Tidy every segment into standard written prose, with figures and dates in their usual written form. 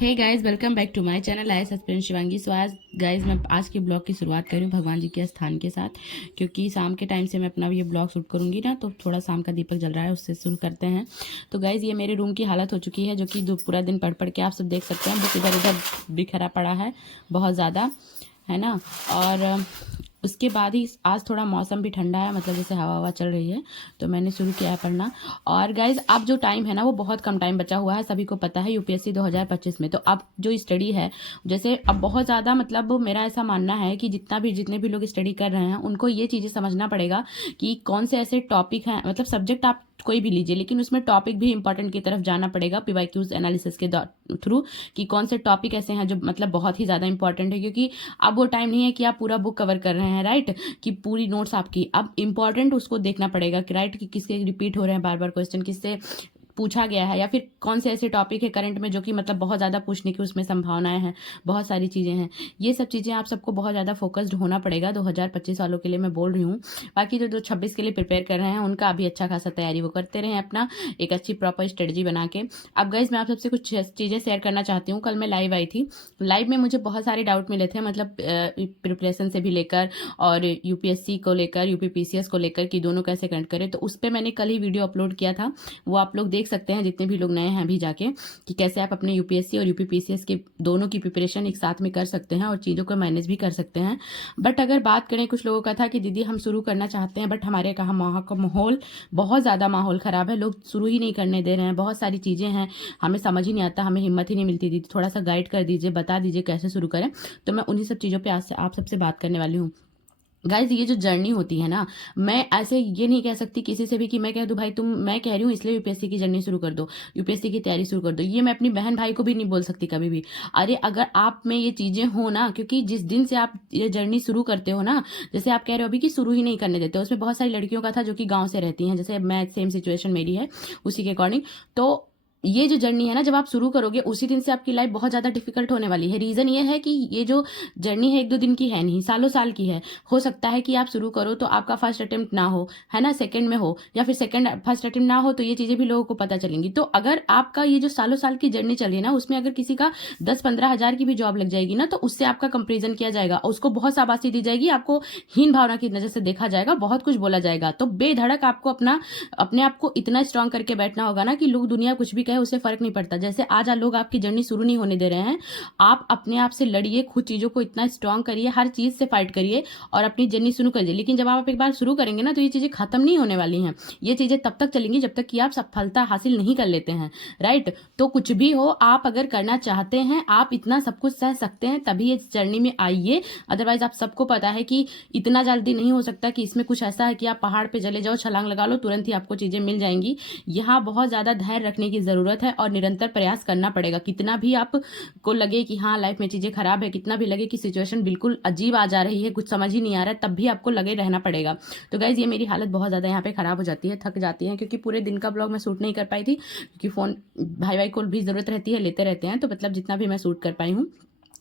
Hey guys, welcome back to my channel I aspirant Shivangi. So आज guys मैं आज के ब्लॉग की शुरुआत कर रही हूँ भगवान जी के स्थान के साथ, क्योंकि शाम के टाइम से मैं अपना ये ब्लॉग शूट करूँगी ना, तो थोड़ा शाम का दीपक जल रहा है, उससे शुरू करते हैं। तो गाइस ये मेरे रूम की हालत हो चुकी है, जो कि पूरा दिन पढ़ पढ़ के आप सब देख सकते हैं, बुक इधर उधर बिखरा पड़ा है बहुत ज़्यादा, है ना। और उसके बाद ही आज थोड़ा मौसम भी ठंडा है, मतलब जैसे हवा हवा चल रही है, तो मैंने शुरू किया है पढ़ना। और गाइज अब जो टाइम है ना, वो बहुत कम टाइम बचा हुआ है, सभी को पता है, यूपीएससी 2025 में। तो अब जो स्टडी है, जैसे अब बहुत ज़्यादा, मतलब मेरा ऐसा मानना है कि जितने भी लोग स्टडी कर रहे हैं, उनको ये चीज़ें समझना पड़ेगा कि कौन से ऐसे टॉपिक हैं, मतलब सब्जेक्ट आप कोई भी लीजिए, लेकिन उसमें टॉपिक भी इंपॉर्टेंट की तरफ जाना पड़ेगा पीवाईक्यूज एनालिसिस के थ्रू, कि कौन से टॉपिक ऐसे हैं जो मतलब बहुत ही ज़्यादा इंपॉर्टेंट है। क्योंकि अब वो टाइम नहीं है कि आप पूरा बुक कवर कर रहे हैं, राइट, कि पूरी नोट्स आपकी, अब इंपॉर्टेंट उसको देखना पड़ेगा कि राइट, कि किसके रिपीट हो रहे हैं बार बार क्वेश्चन, किससे पूछा गया है, या फिर कौन से ऐसे टॉपिक है करंट में जो कि मतलब बहुत ज़्यादा पूछने की उसमें संभावनाएं हैं, बहुत सारी चीज़ें हैं। ये सब चीज़ें आप सबको बहुत ज़्यादा फोकस्ड होना पड़ेगा 2025 वालों के लिए, मैं बोल रही हूँ। बाकी जो 2026 के लिए प्रिपेयर कर रहे हैं, उनका अभी अच्छा खासा तैयारी वो करते रहे अपना एक अच्छी प्रॉपर स्ट्रेटजी बना के। अब गाइज मैं आप सबसे कुछ चीज़ें शेयर करना चाहती हूँ। कल मैं लाइव आई थी, लाइव में मुझे बहुत सारे डाउट मिले थे, मतलब प्रिपरेशन से भी लेकर और यूपीएससी को लेकर, यूपीपीसीएस को लेकर कि दोनों कैसे कनेक्ट करें। तो उस पर मैंने कल ही वीडियो अपलोड किया था, वो आप लोग देख सकते हैं जितने भी लोग नए हैं अभी जाके, कि कैसे आप अपने यूपीएससी और यूपीपीसीएस के दोनों की प्रिपरेशन एक साथ में कर सकते हैं और चीज़ों को मैनेज भी कर सकते हैं। बट अगर बात करें, कुछ लोगों का था कि दीदी हम शुरू करना चाहते हैं, बट हमारे कहाँ वहाँ का माहौल बहुत ज़्यादा माहौल ख़राब है, लोग शुरू ही नहीं करने दे रहे हैं, बहुत सारी चीज़ें हैं, हमें समझ ही नहीं आता, हमें हिम्मत ही नहीं मिलती, दीदी थोड़ा सा गाइड कर दीजिए, बता दीजिए कैसे शुरू करें। तो मैं उन्हीं सब चीज़ों पर आज से आप सबसे बात करने वाली हूँ। गाइज ये जो जर्नी होती है ना, मैं ऐसे ये नहीं कह सकती किसी से भी कि मैं कह दूं भाई तुम, मैं कह रही हूँ इसलिए यूपीएससी की जर्नी शुरू कर दो, यूपीएससी की तैयारी शुरू कर दो, ये मैं अपनी बहन भाई को भी नहीं बोल सकती कभी भी। अरे अगर आप में ये चीजें हो ना, क्योंकि जिस दिन से आप ये जर्नी शुरू करते हो ना, जैसे आप कह रहे हो अभी कि शुरू ही नहीं करने देते, उसमें बहुत सारी लड़कियों का था जो कि गाँव से रहती हैं, जैसे मैं सेम सिचुएशन मेरी है उसी के अकॉर्डिंग। तो ये जो जर्नी है ना, जब आप शुरू करोगे उसी दिन से आपकी लाइफ बहुत ज़्यादा डिफिकल्ट होने वाली है। रीज़न ये है कि ये जो जर्नी है 1-2 दिन की है नहीं, सालों साल की है। हो सकता है कि आप शुरू करो तो आपका फर्स्ट अटेम्प्ट ना हो, है ना, सेकंड में हो, या फिर सेकंड फर्स्ट अटेम्प्ट ना हो, तो ये चीज़ें भी लोगों को पता चलेंगी। तो अगर आपका ये जो सालों साल की जर्नी चल रही है ना, उसमें अगर किसी का 10-15 हज़ार की भी जॉब लग जाएगी ना, तो उससे आपका कंपेरिजन किया जाएगा, उसको बहुत शाबाशी दी जाएगी, आपको हीन भावना की नज़र से देखा जाएगा, बहुत कुछ बोला जाएगा। तो बेधड़क आपको अपने आप को इतना स्ट्रांग करके बैठना होगा ना कि लोग दुनिया कुछ भी कहे उससे फर्क नहीं पड़ता। जैसे आज लोग आपकी जर्नी शुरू नहीं होने दे रहे हैं, आप अपने आप से लड़िए, खुद चीज़ों को इतना स्ट्रांग करिए, हर चीज़ से फाइट करिए और अपनी जर्नी शुरू करिए। लेकिन जब आप एक बार शुरू करेंगे ना, तो ये चीज़ें खत्म नहीं होने वाली हैं, ये चीज़ें तब तक चलेंगी जब तक कि आप सफलता हासिल नहीं कर लेते हैं, राइट। तो कुछ भी हो, आप अगर करना चाहते हैं, आप इतना सब कुछ सह सकते हैं, तभी इस जर्नी में आइए। अदरवाइज आप सबको पता है कि इतना जल्दी नहीं हो सकता, कि इसमें कुछ ऐसा है कि आप पहाड़ पे चले जाओ, छलांग लगा लो, तुरंत ही आपको चीज़ें मिल जाएंगी। यहाँ बहुत ज़्यादा धैर्य रखने की ज़रूरत है और निरंतर प्रयास करना पड़ेगा। कितना भी आपको लगे कि हाँ लाइफ में चीज़ें खराब है, कितना भी लगे कि सिचुएशन बिल्कुल अजीब आ जा रही है, कुछ समझ ही नहीं आ रहा है, तब भी आपको लगे रहना पड़ेगा। तो गाइज ये मेरी हालत बहुत ज़्यादा यहाँ पे ख़राब हो जाती है, थक जाती है, क्योंकि पूरे दिन का ब्लॉग मैं शूट नहीं कर पाई थी, क्योंकि फ़ोन भाई को भी ज़रूरत रहती है, लेते रहते हैं, तो मतलब जितना भी मैं शूट कर पाई हूँ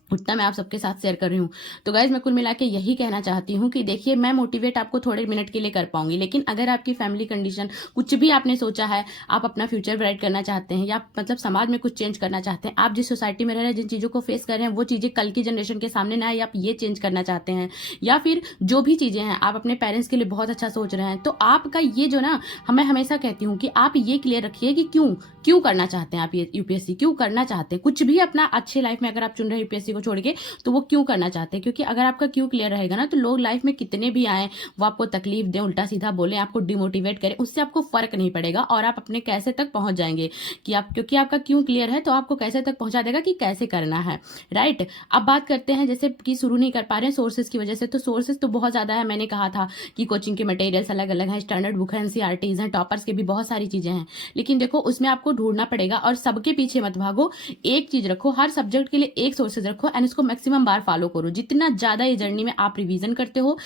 उतना मैं आप सबके साथ शेयर कर रही हूँ। तो गाइज मैं कुल मिला के यही कहना चाहती हूँ कि देखिए, मैं मोटिवेट आपको थोड़े मिनट के लिए कर पाऊंगी, लेकिन अगर आपकी फैमिली कंडीशन, कुछ भी आपने सोचा है, आप अपना फ्यूचर ब्राइट करना चाहते हैं, या मतलब समाज में कुछ चेंज करना चाहते हैं, आप जिस सोसाइटी में रह रहे हैं, जिन चीज़ों को फेस कर रहे हैं, वो चीज़ें कल की जनरेशन के सामने ना आए, आप ये चेंज करना चाहते हैं, या फिर जो भी चीज़ें हैं आप अपने पेरेंट्स के लिए बहुत अच्छा सोच रहे हैं, तो आपका ये जो ना, मैं हमेशा कहती हूँ कि आप ये क्लियर रखिए कि क्यों क्यों करना चाहते हैं आप ये यूपीएससी, क्यों करना चाहते हैं कुछ भी अपना अच्छे लाइफ में, अगर आप चुन रहे हैं यूपीएससी को छोड़ के, तो वो क्यों करना चाहते हैं। क्योंकि अगर आपका क्यों क्लियर रहेगा ना, तो लोग लाइफ में कितने भी आए, वो आपको तकलीफ दें, उल्टा सीधा बोले, आपको डिमोटिवेट करें, उससे आपको फर्क नहीं पड़ेगा और आप अपने कैसे तक पहुंच जाएंगे। कि आप, क्योंकि आपका क्यों क्लियर है, तो आपको कैसे तक पहुंचा देगा कि कैसे करना है, राइट। अब बात करते हैं, जैसे कि शुरू नहीं कर पा रहे हैं सोर्सेज की वजह से, तो सोर्सेज तो बहुत ज़्यादा है। मैंने कहा था कि कोचिंग के मटेरियल्स अलग अलग हैं, स्टैंडर्ड बुक है, एनसीईआरटीज हैं, टॉपर्स के भी बहुत सारी चीज़ें हैं, लेकिन देखो उसमें आपको ढूंढना पड़ेगा और सबके पीछे मत भागो। एक चीज़ रखो, हर सब्जेक्ट के लिए एक सोर्सेज रखो, एंड इसको मैक्सिमम बार फॉलो करो। जितना ज़्यादा ये जर्नी में आप रिवीजन करते हो,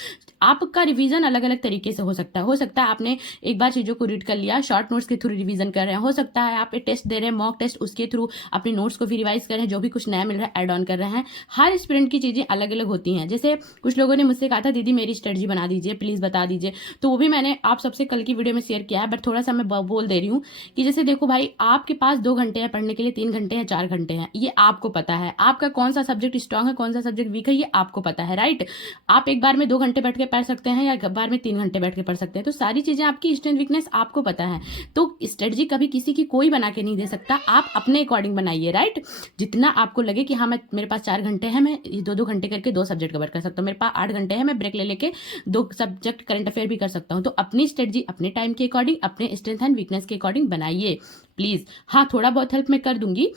आपका रिवीजन अलग अलग तरीके से हो सकता है आपने एक बार चीज़ों को रीड कर लिया, शॉर्ट नोट्स के थ्रू रिवीजन कर रहे हैं, हो सकता है आप टेस्ट दे रहे हैं मॉक टेस्ट, उसके थ्रू अपने नोट्स को भी रिवाइज कर रहे हैं, जो भी कुछ नया मिल रहा है ऐड ऑन कर रहे हैं। हर स्टूडेंट की चीज़ें अलग अलग होती हैं। जैसे कुछ लोगों ने मुझसे कहा था दीदी मेरी स्ट्रेटजी बना दीजिए प्लीज़ बता दीजिए, तो वो भी मैंने आप सबसे कल की वीडियो में शेयर किया है, बट थोड़ा सा मैं बोल दे रही हूँ कि जैसे देखो भाई, आपके पास 2 घंटे हैं पढ़ने के लिए, 3 घंटे हैं, 4 घंटे हैं, ये आपको पता है। आपका कौन सा सब्जेक्ट स्ट्रांग है, कौन सा सब्जेक्ट वीक है, ये आपको पता है, राइट। आप एक बार में 2 घंटे बैठ के पढ़ सकते हैं या बार में 3 घंटे बैठ के पढ़ सकते हैं, तो सारी चीजें आपकी स्ट्रेंथ वीकनेस आपको पता है। तो स्ट्रेटजी कभी किसी की कोई बना के नहीं दे सकता, आप अपने अकॉर्डिंग बनाइए, राइट। जितना आपको लगे कि हाँ मेरे पास 4 घंटे हैं, मैं 2-2 घंटे करके 2 सब्जेक्ट कवर कर सकता हूँ, मेरे पास 8 घंटे हैं, मैं ब्रेक ले लेके 2 सब्जेक्ट करंट अफेयर भी कर सकता हूँ। तो अपनी स्ट्रेटजी अपने टाइम के अकॉर्डिंग, अपने स्ट्रेंथ एंड वीकनेस के अकॉर्डिंग बनाइए प्लीज। हाँ, थोड़ा बहुत हेल्प मैं कर दूंगी,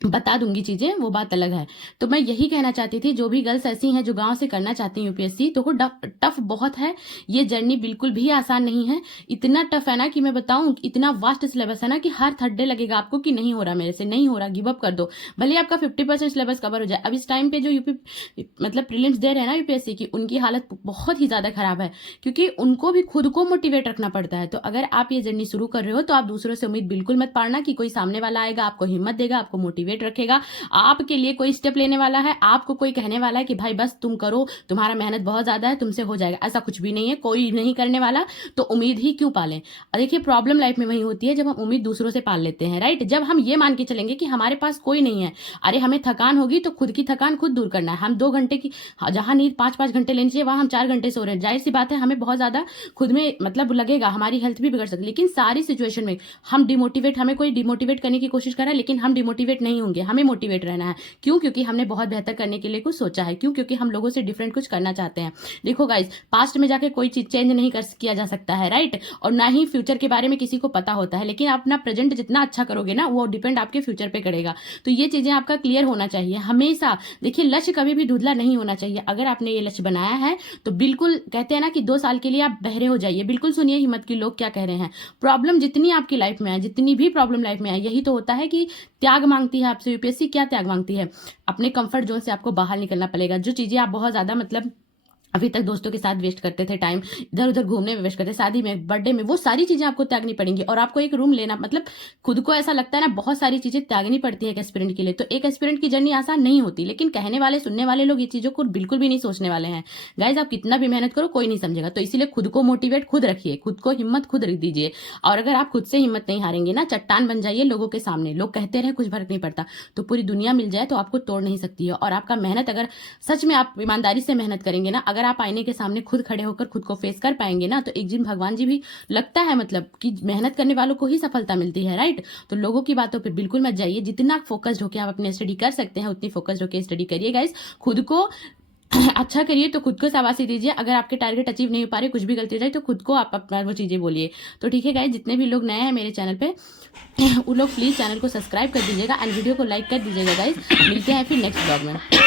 बता दूंगी चीजें, वो बात अलग है। तो मैं यही कहना चाहती थी, जो भी गर्ल्स ऐसी हैं जो गांव से करना चाहती हैं यूपीएससी, तो वो टफ बहुत है, ये जर्नी बिल्कुल भी आसान नहीं है। इतना टफ है ना कि मैं बताऊं, इतना वास्ट सिलेबस है ना कि हर थर्ड डे लगेगा आपको कि नहीं हो रहा, मेरे से नहीं हो रहा, गिव अप कर दो। भले आपका 50% सिलेबस कवर हो जाए। अब इस टाइम पे जो यूपी मतलब प्रीलिम्स दे रहे हैं ना यूपीएससी की, उनकी हालत बहुत ही ज्यादा खराब है, क्योंकि उनको भी खुद को मोटिवेट रखना पड़ता है। तो अगर आप ये जर्नी शुरू कर रहे हो तो आप दूसरों से उम्मीद बिल्कुल मत पाड़ना कि कोई सामने वाला आएगा आपको हिम्मत देगा, आपको मोटिवेट रखेगा, आपके लिए कोई स्टेप लेने वाला है, आपको कोई कहने वाला है कि भाई बस तुम करो, तुम्हारा मेहनत बहुत ज्यादा है, तुमसे हो जाएगा। ऐसा कुछ भी नहीं है, कोई नहीं करने वाला, तो उम्मीद ही क्यों पालें। देखिए, प्रॉब्लम लाइफ में वही होती है जब हम उम्मीद दूसरों से पाल लेते हैं, राइट। जब हम ये मान के चलेंगे कि हमारे पास कोई नहीं है, अरे हमें थकान होगी तो खुद की थकान खुद दूर करना है। हम 2 घंटे की जहां नींद 5-5 घंटे लेनी चाहिए, वहां हम 4 घंटे सो रहे हैं। जाहिर सी बात है, हमें बहुत ज्यादा खुद में मतलब लगेगा, हमारी हेल्थ भी बिगड़ सकती है। लेकिन सारी सिचुएशन में हम डिमोटिवेट, हमें कोई डिमोटिवेट करने की कोशिश कर रहा है, लेकिन हम डिमोटिवेट नहीं होंगे, हमें मोटिवेट रहना है। क्यों? क्योंकि हमने बहुत बेहतर करने के लिए कुछ सोचा है। क्यों? क्योंकि हम लोगों से डिफरेंट कुछ करना चाहते हैं। देखो गाइस, पास्ट में जाके कोई चीज चेंज नहीं किया जा सकता है, राइट। और ना ही फ्यूचर के बारे में किसी को पता होता है, लेकिन आप अपना प्रेजेंट जितना अच्छा करोगे ना, वो डिपेंड आपके फ्यूचर पे करेगा। तो ये चीजें आपका क्लियर होना चाहिए हमेशा। देखिए, लक्ष्य कभी भी धुंधला नहीं होना चाहिए। अगर आपने ये लक्ष्य बनाया है तो बिल्कुल, कहते हैं ना कि 2 साल के लिए आप बहरे हो जाइए, बिल्कुल सुनिए हिम्मत की लोग क्या कह रहे हैं। प्रॉब्लम जितनी आपकी लाइफ में है, जितनी भी प्रॉब्लम लाइफ में है, यही तो होता है कि त्याग मांगती है आपसे यूपीएससी। क्या त्याग मांगती है? अपने कंफर्ट जोन से आपको बाहर निकलना पड़ेगा। जो चीजें आप बहुत ज्यादा मतलब अभी तक दोस्तों के साथ वेस्ट करते थे टाइम, इधर उधर घूमने में वेस्ट करते, शादी में, बर्थडे में, वो सारी चीजें आपको त्यागनी पड़ेंगी। और आपको एक रूम लेना, मतलब खुद को ऐसा लगता है ना, बहुत सारी चीजें त्यागनी पड़ती है एक एस्पिरेंट के लिए। तो एक एस्पिरेंट की जर्नी आसान नहीं होती, लेकिन कहने वाले सुनने वाले लोग ये चीजों को बिल्कुल भी नहीं सोचने वाले हैं। गाइज, आप कितना भी मेहनत करो कोई नहीं समझेगा। तो इसीलिए खुद को मोटिवेट खुद रखिए, खुद को हिम्मत खुद रख दीजिए। और अगर आप खुद से हिम्मत नहीं हारेंगे ना, चट्टान बन जाइए लोगों के सामने। लोग कहते रहे कुछ फर्क नहीं पड़ता, तो पूरी दुनिया मिल जाए तो आपको तोड़ नहीं सकती है। और आपका मेहनत, अगर सच में आप ईमानदारी से मेहनत करेंगे ना, अगर आप आईने के सामने खुद खड़े होकर खुद को फेस कर पाएंगे ना, तो एक दिन भगवान जी भी, लगता है मतलब कि मेहनत करने वालों को ही सफलता मिलती है, राइट। तो लोगों की बातों पे बिल्कुल मत जाइए। जितना फोकस्ड होकर आप अपनी स्टडी कर सकते हैं, उतनी फोकस्ड होकर स्टडी करिए गाइस। खुद को अच्छा करिए तो खुद को शाबाशी दीजिए। अगर आपके टारगेट अचीव नहीं हो पा रहे, कुछ भी गलती हो जाए, तो खुद को आप अपना वो चीजें बोलिए। तो ठीक है गाइस, जितने भी लोग नए हैं मेरे चैनल पे, उन लोग प्लीज चैनल को सब्सक्राइब कर दीजिएगा एंड वीडियो को लाइक कर दीजिएगा गाइस। मिलते हैं फिर नेक्स्ट ब्लॉग में।